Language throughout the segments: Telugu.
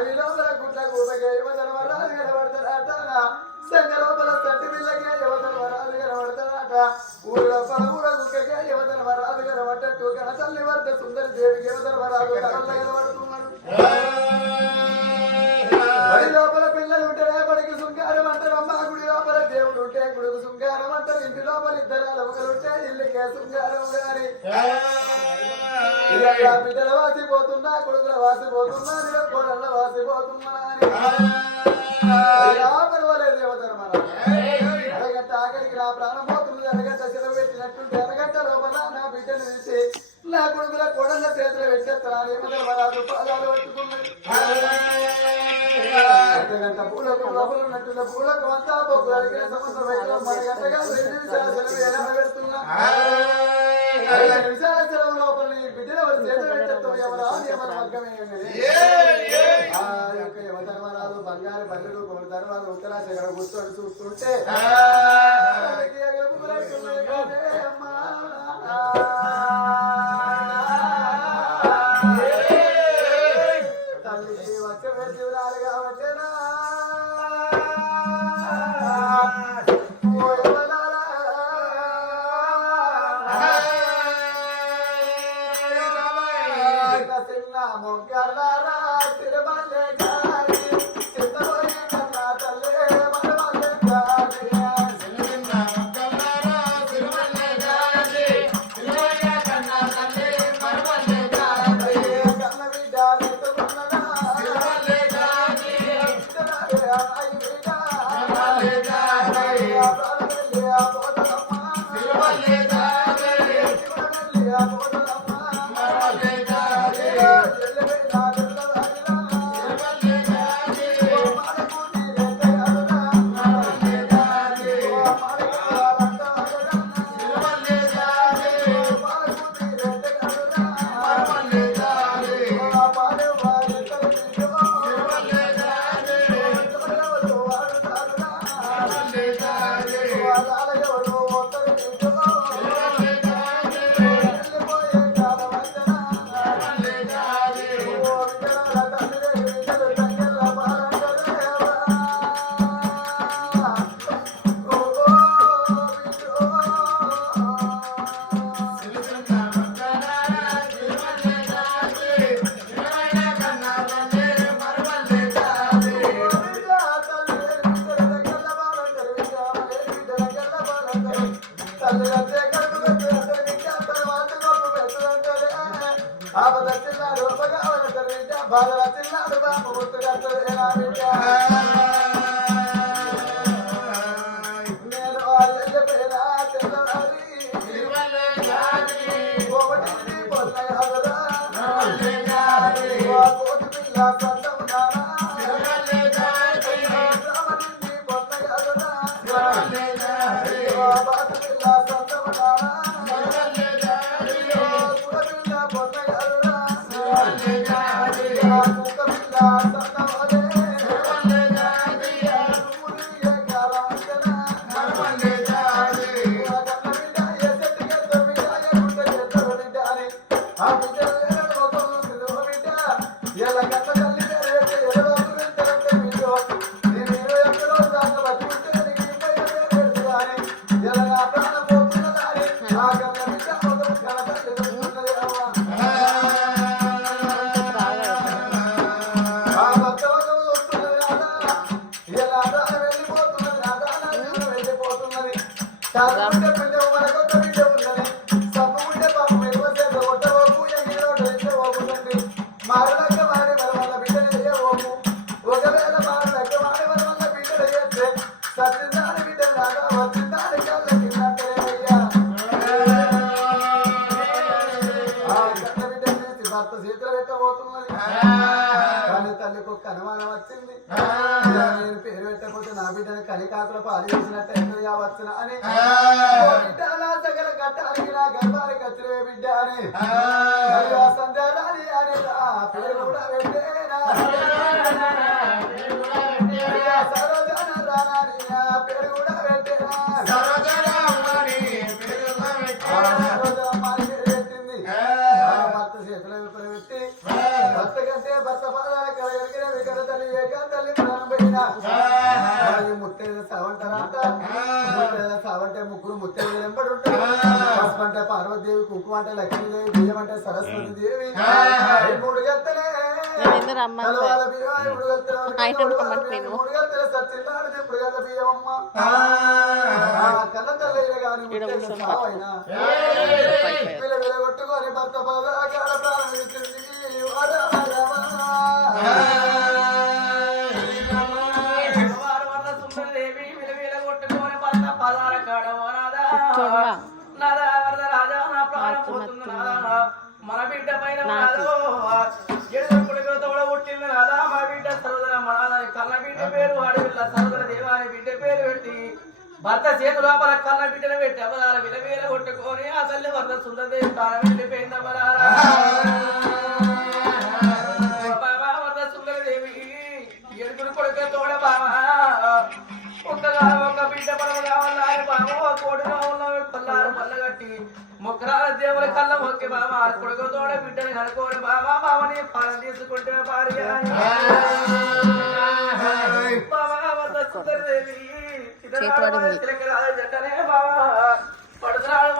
అడవిలోపల గుట్ల కూపకే యువధనవరాలు కనబడతాడట సంఘ లోపల తట్టి పిల్లకే యువధనవరాలు కనబడతాడట ఊరి లోపల ఊర గుక్కకే యువధనవరాలు కనబడ్డట్టు కన తల్లి వద్ద సుందరి దేవికి యువధనవరాలు కనబడుతున్నాడు లోపల ఇప్పుడు శృంగారం అంటారు ఇంటి లోపల ఇద్దరు అలవకలుంటే ఇల్లుకే శృంగారం గారి. బిడ్డల వాసిపోతున్నా కొడుకుల వాసిపోతున్నా కోడళ్ళ వాసిపోతున్నా అని. పర్వాలేదు. నిమిషాల సెలవు లోపల నీ బిడ్డలు ఎవరు బంగారు బల్లుడు కొడు ధర్మరాజు ఉత్తరాశ చూస్తుంటే కొత్త వీడియో పోతున్నది. కానీ తల్లికి ఒక అనుమానం వచ్చింది. నేను పేరు పెట్టకపోతే నా బిడ్డని కలికాకులు పాలు చేసినట్టు ఎందుకుగా వచ్చిన అని. సగల కచ్చిరే బిడ్డ అని. సందేహాలి అంటే లక్ష్మీదేవి బియ్యం అంటే సరస్వతి దేవి మూడు. భర్త చేతి లోపల కన్న బిడ్డలు పెట్టి అవరాల విలవేల కొట్టుకొని ఆ తల్లి వరద సుందరదేవి ప్రాణం వెళ్ళిపోయింది అవరాల బాబా వరద సుందరదేవి ఎడుగురు కొడుకు తోడ బాబా ఒక్క ఒక్క బిడ్డ పడవ కావాలని బాబు ఒక కోడిలో ఉన్న పల్లారు పల్లగట్టి ముక్కరాల దేవుల కళ్ళ మొక్కి బాబా కొడుకు తోడ బిడ్డని కనుకోని బాబా బావని పాలన తీసుకుంటే భార్య. చేతివాడు ఉంది. జంటనే బాబా పడుతున్నాడు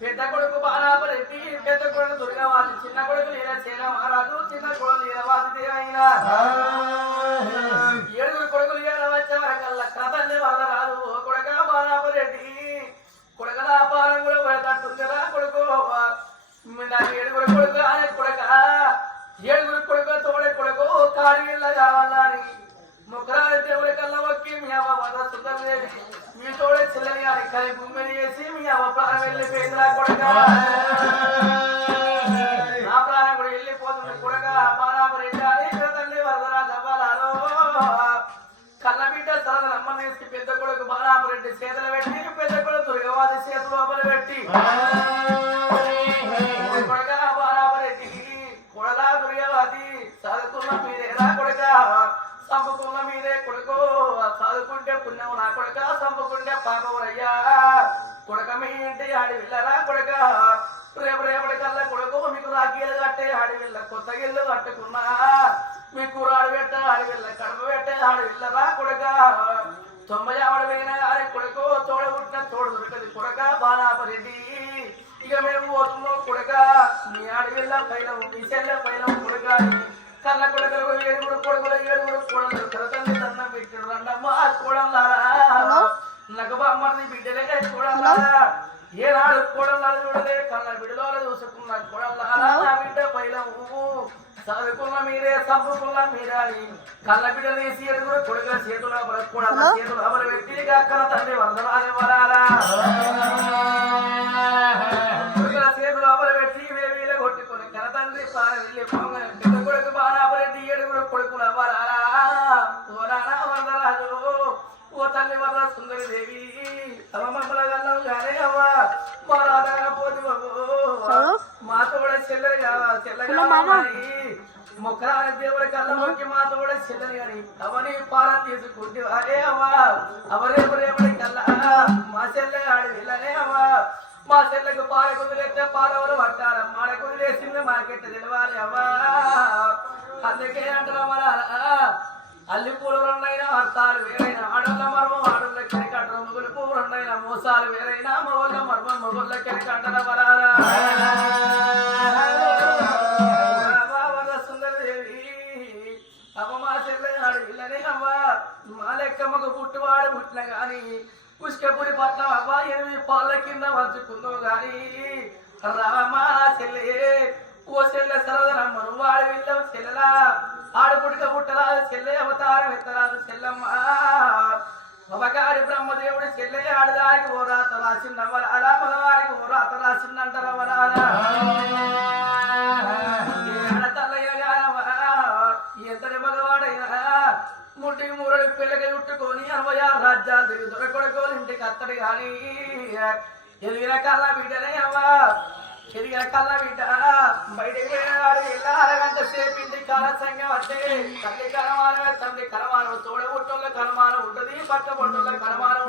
పెద్ద కొడుకు బాలాపరెడ్డి పెద్ద కొడుకు దుర్గవాది చిన్న కొడుకు లీల చేన మహారాజు చిన్న కొడుకు లీలవాది దేవైనా ఏడుగురు కొడుకులు ఏడ వచ్చే వరకల్లా కథల్ని వరద రాదు కొడక బాలాపరెడ్డి కొడకల అపారం కూడా పడతట్టుందిరా కొడుకు. నాకు ఏడుగురు కొడుకు అనే కొడక ఏడుగురు కొడుకు తోడే కొడుకు కాడిగిళ్ళ కావాలని ముఖరాల దేవుడి కళ్ళ మొక్కి మీ అమ్మ వరద సుందరదేవి మీ తోడే చిల్లని అని కలి గుమ్మెని చేసి మీ అమ్మ ప్రాణం వెళ్ళిపోయిందిరా కొడక నా ప్రాణం కూడా వెళ్ళిపోతుంది కొడక బాలాపరెడ్డి అని ఇక్కడ తల్లి వరదరాజు అవ్వాలో కళ్ళ బిడ్డ సరద అమ్మనేసి పెద్ద కొడుకు బాలాపరెడ్డి చేతులు పెట్టి పెద్ద కొడుకు దుర్గవాది చేతులు లోపల పెట్టి. ఆడి వెళ్ళరా కొడక? తొంభై ఆవిడ వెళ్ళిన ఆడి కొడుకు తోడ పుట్టిన తోడు దొరకది కొడక బాలాపరెడ్డి. ఇక మేము పోతున్నాం కొడక. మీ ఆడి వెళ్ళ పైన మీ చెల్లె పైన కొడక. కన్న కొడుకులు ఏడుగురు కొడుకులు ఏడుగురు కొడలు కరతండి దండం పెట్టాడు రండమ్మ కొడలారా నాకు బామ్మని బిడ్డలే కొడలారా ఏనాడు కొడలారు చూడలే కన్న బిడ్డలో చూసుకున్న చదువుకున్న మీరే చంపుకున్న మీరే అని కళ్ళ బిడ్డ తీసి ఎడుగురు కొడుకుల చేతుల కూడా చేతులు అమలు పెట్టి కన్న తండ్రి వందనాలు వరాలా కొడుకుల చేతులు అమలు పెట్టి వీల కొట్టుకొని కన్న తండ్రి వెళ్ళి పెద్ద కొడుకు బాలాపరెడ్డి ఏడుగురు కొడుకుల వరాలా ఓ నాన్న వరదరాజు ఓ తల్లి వరద సుందరి దేవి తమ మమ్మల గల్లం గానే అవ్వ. మా రాధా పోతి బాబు మా తోడ చెల్లెలు కావాలి చెల్లెలు కావాలి ముఖరాని దేవుడి కళ్ళ మొక్కి కూడా తోడ కానీ అవని పాలన తీసుకుంటే అరే అవ్వా. అవరేపు రేపటి కల్లా మా చెల్లె ఆడి వెళ్ళనే అవ్వా. మా చెల్లెకు పాల కుదిరేస్తే పాలవలు పట్టాలి మాడ కుదిరేసింది మాకెట్ట తెలవాలి అవ్వా. అందుకే అంటారా మన అల్లి పూలు రెండైనా అర్థాలు వేరైనా ఆడోళ్ళ మర్మం ఆడోళ్ళ కెరికంటారు మొగులు పువ్వు రెండైనా మోసాలు వేరైనా మొగోళ్ళ మర్మం మొగుళ్ళ కెరికంటారా వరారా పట్ల కానీ పుష్కపురి పట్ల ఎనిమిది పాల కింద వంచుకుందాం కానీ రామా చెల్లె ఓ చెల్లె సరదరమ్మను వాడు వెళ్ళం చెల్లెలా? ఆడపుడిక పుట్టుక పుట్టరాదు చెల్లె అవతారం ఎత్తరాదు చెల్లమ్మ. మమగారి బ్రహ్మదేవుడు చెల్లె ఆడదానికి ఓ రాత రాసిందవ్వల అలా మగవారికి ఓ రాత రాసిందంటారవ్వరాలా ముట్టికి మూరడి అరవై ఆరు రాజ్యాలు తిరిగి దొరకొడుకోని ఇంటికి అత్తడు కానీ. ఎదిగిన కళ్ళ బిడ్డనే అవ్వా ఎదిగిన కళ్ళ బిడ్డ. బయటికి పోయినాడు ఇలా అరగంట సేపు ఇంటి కాల సంఘం వస్తే తల్లి కలమానమే తండ్రి కలమానం తోడ పుట్టోళ్ళ ఉంటుంది పక్క పుట్టోళ్ళ కలమానం